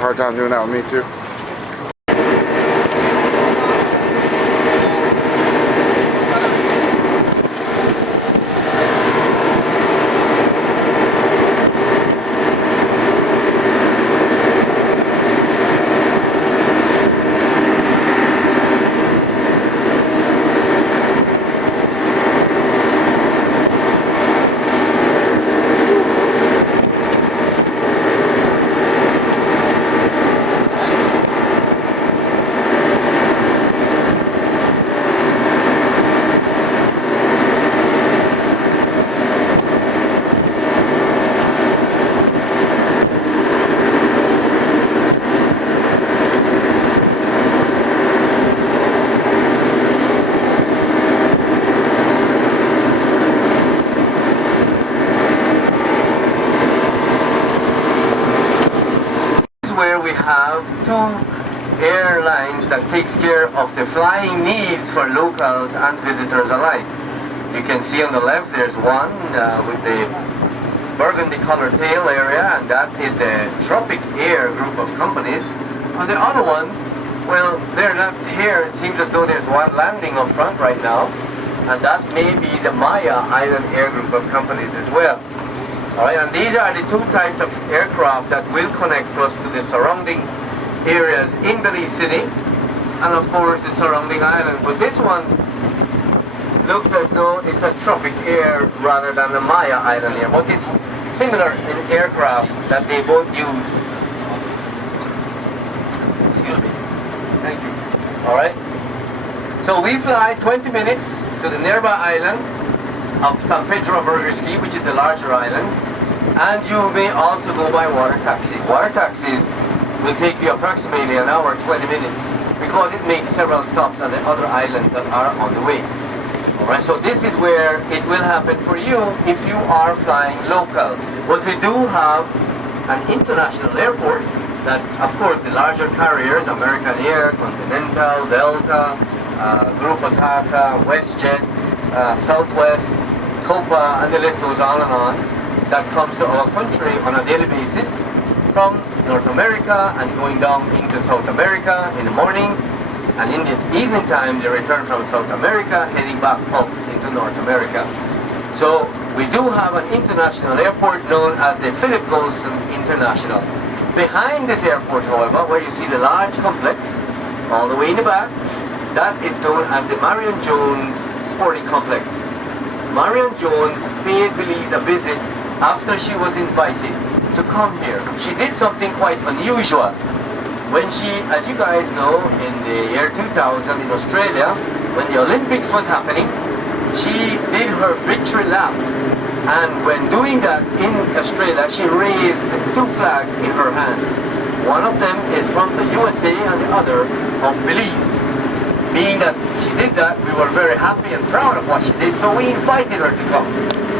a hard time doing that with me too. Where we have two airlines that takes care of the flying needs for locals and visitors alike. You can see on the left there's one with the burgundy colored tail area, and that is the Tropic Air group of companies. And the other one, well, they're not here. It seems as though there's one landing up front right now, and that may be the Maya Island Air group of companies as well. Alright, and these are the two types of aircraft that will connect us to the surrounding areas in Belize City and of course the surrounding island. But this one looks as though it's a Tropic Air rather than the Maya Island Air, but it's similar in aircraft that they both use. Excuse me. Thank you. Alright, so we fly 20 minutes to the nearby island of San Pedro Burgerski, which is the larger island, and you may also go by water taxi. Water taxis will take you approximately an hour, 20 minutes, because it makes several stops on the other islands that are on the way. Alright, so this is where it will happen for you if you are flying local. But we do have an international airport that, of course, the larger carriers, American Air, Continental, Delta, Grupo Taka, WestJet, Southwest, Copa, and the list goes on and on, that comes to our country on a daily basis from North America and going down into South America in the morning, and in the evening time they return from South America heading back up into North America. So we do have an international airport known as the Philip Golson International. Behind this airport, however, where you see the large complex all the way in the back, that is known as the Marion Jones Sporting Complex. Marion Jones paid Belize a visit after she was invited to come here. She did something quite unusual. When she, as you guys know, in the year 2000 in Australia, when the Olympics was happening, she did her victory lap. And when doing that in Australia, she raised two flags in her hands. One of them is from the USA and the other of Belize. Being that she did that, we were very happy and proud of what she did, so we invited her to come.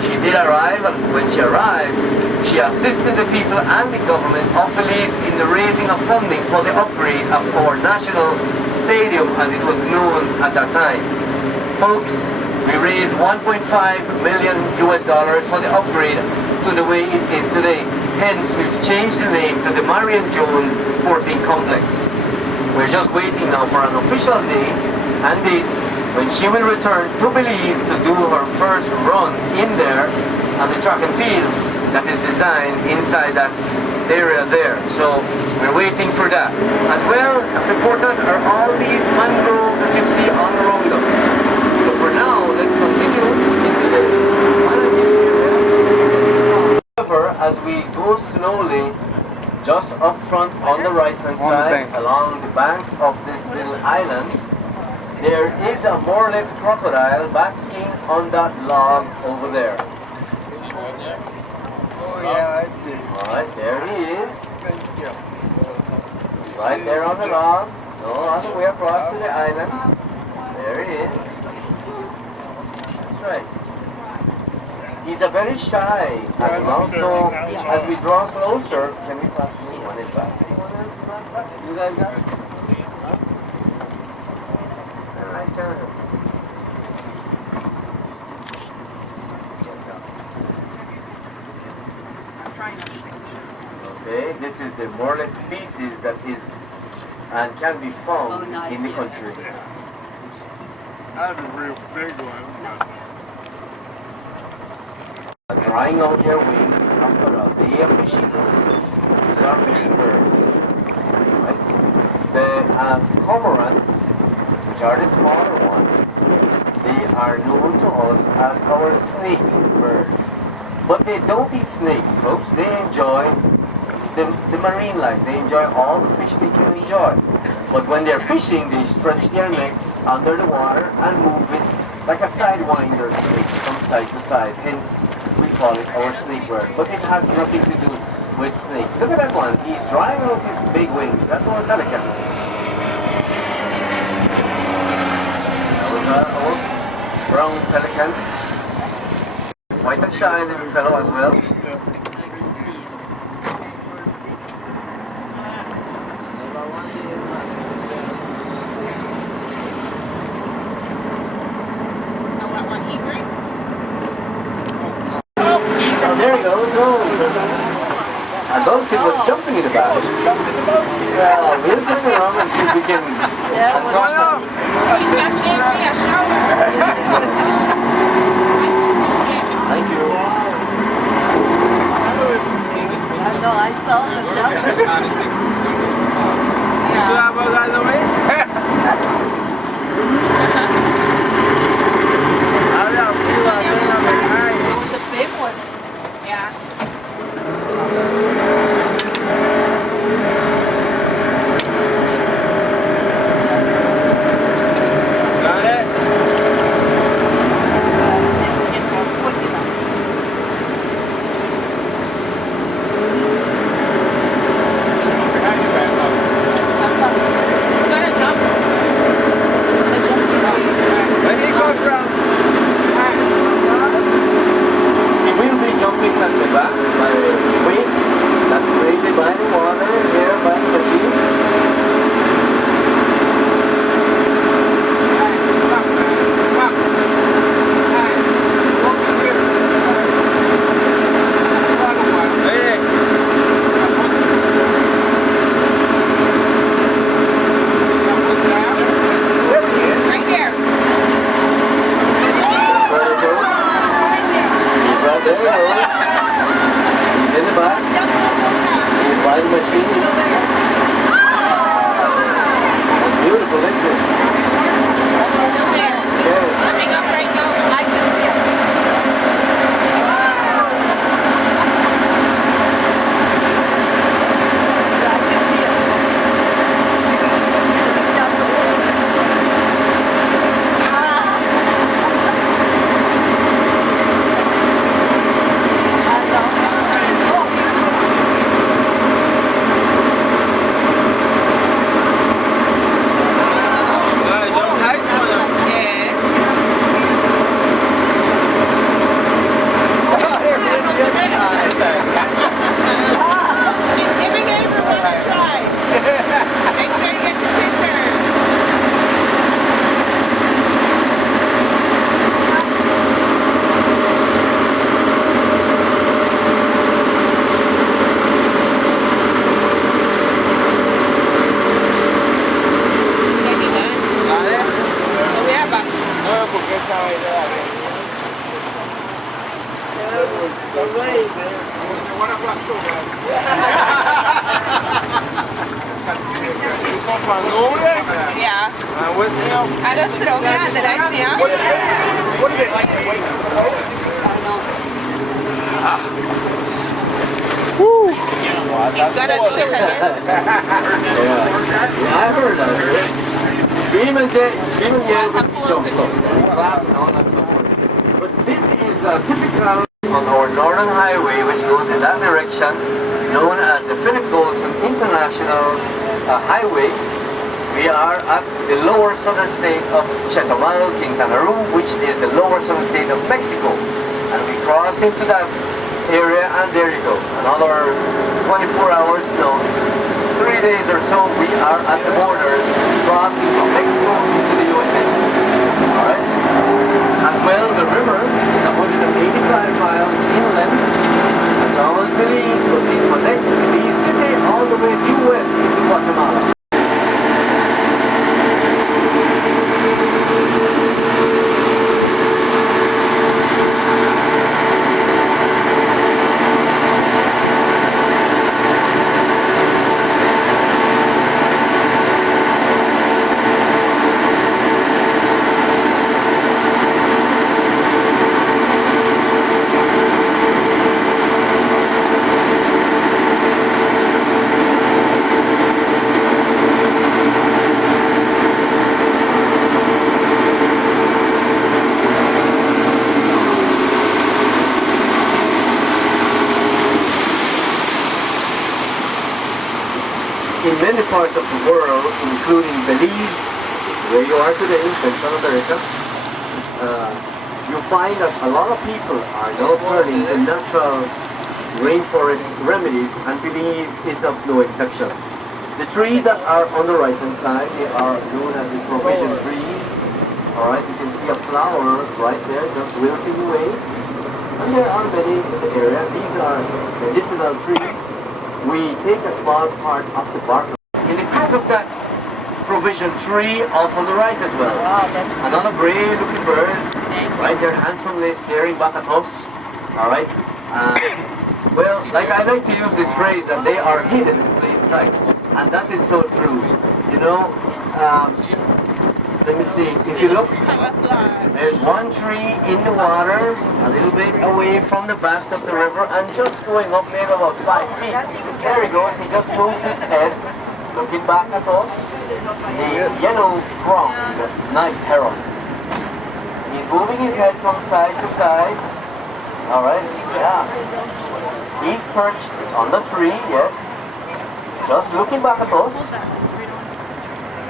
She did arrive, and when she arrived, she assisted the people and the government of Belize in the raising of funding for the upgrade of our national stadium, as it was known at that time. Folks, we raised $1.5 million for the upgrade to the way it is today. Hence, we've changed the name to the Marion Jones Sporting Complex. We're just waiting now for an official day and date when she will return to Belize to do her first run in there on the track and field that is designed inside that area there. So we're waiting for that. As well as important are all these mangroves that you see all around us. So for now, let's continue into the area. However, as we go slowly, just up front on the right hand side, along the banks of this little island, there is a Morlet's crocodile basking on that log over there. Oh yeah, I did. Alright, there he is. Right there on the log. No, on the way across to the island. There he is. That's right. He's a very shy animal, so as we draw closer, can we pass me one in back? You guys got it? Alright, turn it. Okay, this is the Morlet species that is and can be found in the country. That's a real big one. Drying out their wings after a day of fishing. These are fishing birds. Right? The cormorants, which are the smaller ones, they are known to us as our snake bird. But they don't eat snakes, folks. They enjoy the marine life. They enjoy all the fish they can enjoy. But when they're fishing, they stretch their necks under the water and move it like a sidewinder snake from side to side. Hence, we call it our snake bird. But it has nothing to do with snakes. Look at that one. He's drying out his big wings. That's our pelican. That was our brown pelican. White and shiny little fellow as well. There he goes. A dolphin was jumping in the boat. Yeah, we'll turn around and see if we can. Yeah, well, he just gave me a shower. Thank you. I know, I saw him jumping. You saw that boat either way? It's a big one. Yeah. Got it? Where do you go from? He will be jumping at the back by wings that created by the water here by the machine. Right here. Where it goes. He's right there. In the back. He's by the machine. Beautiful, isn't it? Still there. Yeah. Coming up right now. I can see it. He's giving everyone a try. Make sure you get your picture. Maybe done. Oh, yeah, but No, porque esa idea. Buena plazuga. You come from Norway? yeah. And what's the hell? I just throw me out. Did I see him? What is it like to wait for the boat? He's gonna do it again. Yeah, I heard that. Scream and yell with jumps up. Clap and all that stuff. But this is typical on our northern highway, which goes in that direction, known as the Philip Dolson International Highway. We are at the lower southern state of Chetumal, Quintana Roo, which is the lower southern state of Mexico. And we cross into that area, and there you go. Another 24 hours, no, 3 days or so, we are at the borders, crossing from Mexico into the USA. Alright? As well, the river is 185 miles inland. It's almost Belize, but it connects Belize City all many parts of the world, including Belize, where you are today, Central America, you find that a lot of people are now turning to natural rainforest remedies, and Belize is of no exception. The trees that are on the right hand side, they are known as the provision trees. Alright, you can see a flower right there just wilting away. And there are many in the area. These are medicinal trees. We take a small part of the bark. In the crook of that provision tree off on the right as well. Wow, that's Another brave looking bird. Right there, handsomely staring back at us. Alright. Well, like I like to use this phrase that they are hidden in plain sight. And that is so true. You know, let me see. If you look, there's one tree in the water, a little bit away from the banks of the river, and just going up maybe about 5 feet. There he goes. He just moved his head, looking back at us. The yellow crowned night heron. He's moving his head from side to side. All right. Yeah. He's perched on the tree. Yes. Just looking back at us.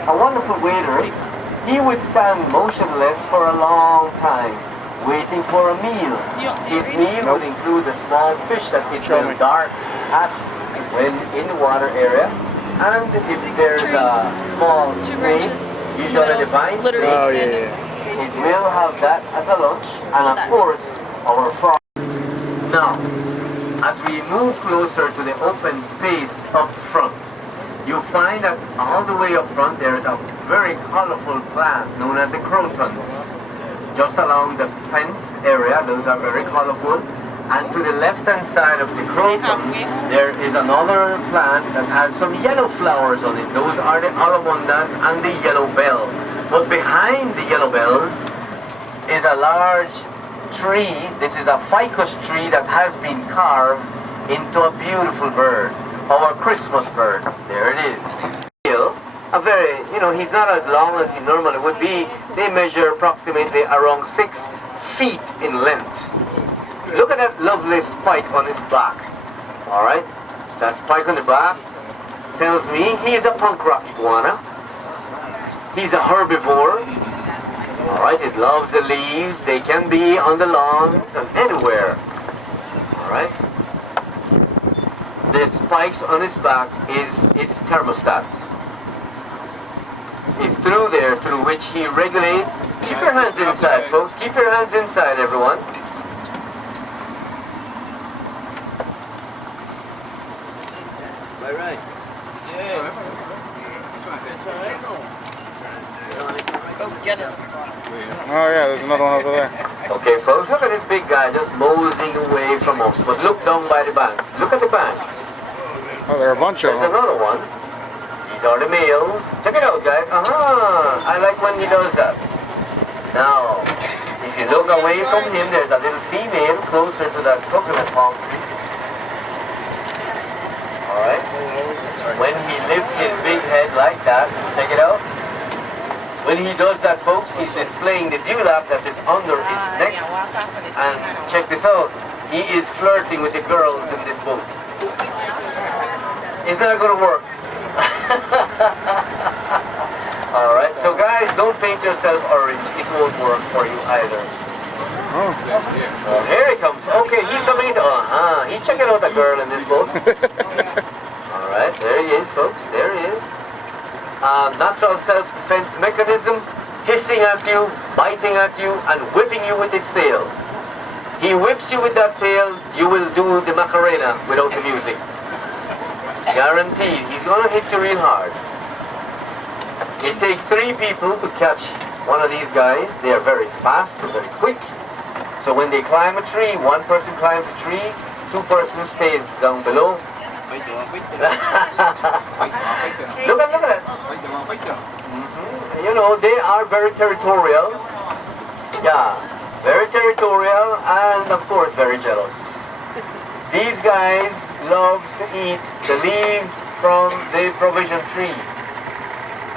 A wonderful waiter. He would stand motionless for a long time, waiting for a meal. His meal would include a small fish that it will dart at when in the water area. And if there's a small snake, usually the vine snake, it will have that as a lunch. And of course, our frog. Now, as we move closer to the open space up front, you find that all the way up front there is a very colorful plant known as the crotons. Just along the fence area, those are very colorful. And to the left-hand side of the crotons, there is another plant that has some yellow flowers on it. Those are the alamundas and the yellow bell. But behind the yellow bells is a large tree. This is a ficus tree that has been carved into a beautiful bird. Our Christmas bird. There it is. A very, he's not as long as he normally would be. They measure approximately around 6 feet in length. Look at that lovely spike on his back. Alright? That spike on the back tells me he's a punk rock iguana. He's a herbivore. Alright, it loves the leaves. They can be on the lawns and anywhere. Alright? The spikes on his back is its thermostat. It's through there through which he regulates. Keep your hands inside, folks. Keep your hands inside, everyone. Right. Yeah. Oh yeah, there's another one over there. Okay, folks, look at this big guy just moseying away from us. But look down by the banks. Look at the banks. Oh, there are a bunch of There's them. another one. These are the males. Check it out, guys. I like when he does that. Now, if you look away from him, there's a little female closer to that coconut palm tree. Alright? When he lifts his big head like that, check it out. When he does that, folks, he's displaying the dewlap that is under his neck. And check this out. He is flirting with the girls in this boat. It's not going to work. Alright, so guys, don't paint yourself orange. It won't work for you either. Oh. Here he comes. Okay, he's coming to... he's checking out the girl in this boat. Alright, there he is, folks. There he is. Natural self-defense mechanism, hissing at you, biting at you, and whipping you with its tail. He whips you with that tail, you will do the Macarena without the music. Guaranteed. He's going to hit you real hard. It takes 3 people to catch one of these guys. They are very fast and very quick. So when they climb a tree, 1 person climbs a tree, 2 persons stays down below. Look at it. You know, they are very territorial. Yeah, very territorial and of course very jealous. These guys love to eat the leaves from the provision trees.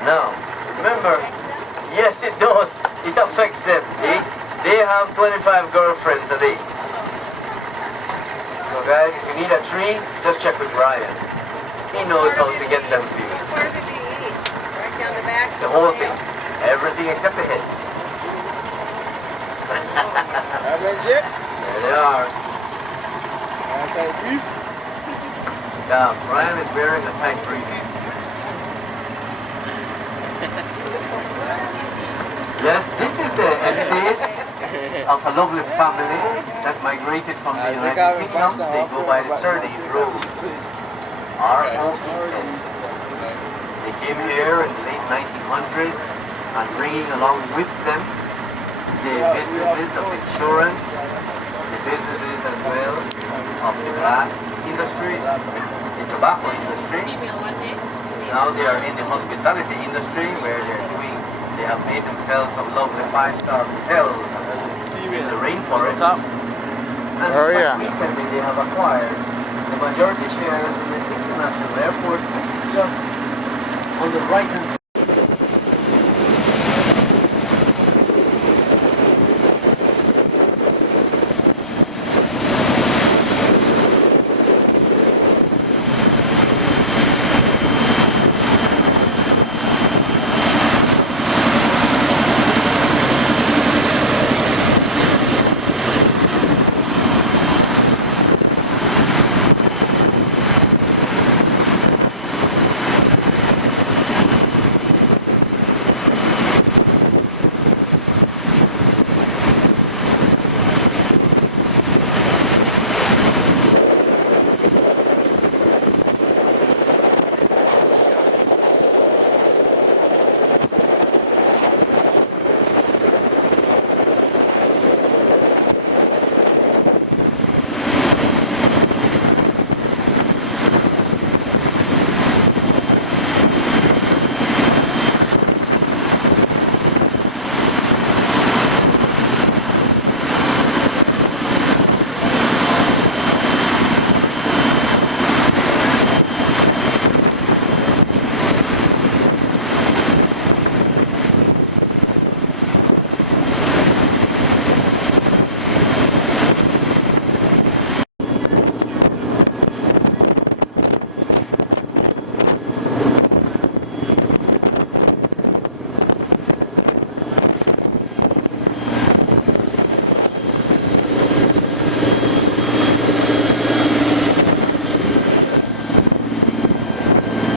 Now, remember, yes it does, it affects them. They have 25 girlfriends a day. So guys, if you need a tree, just check with Ryan. He knows how to get them to you. the back. The whole thing. Everything except the head. Legit? There they are. Yeah, Brian is wearing a tight brief. Yes, this is the estate of a lovely family that migrated from the United Kingdom. They go by the surname Rose. R-O-E-S. They came here in the late 1900s and bringing along with them the businesses of insurance, the businesses as well of the glass industry, the tobacco industry. Now they are in the hospitality industry where they have made themselves some lovely 5-star hotels in the rainforest. And recently they have acquired the majority shares in the international airport, which is just on the right hand side.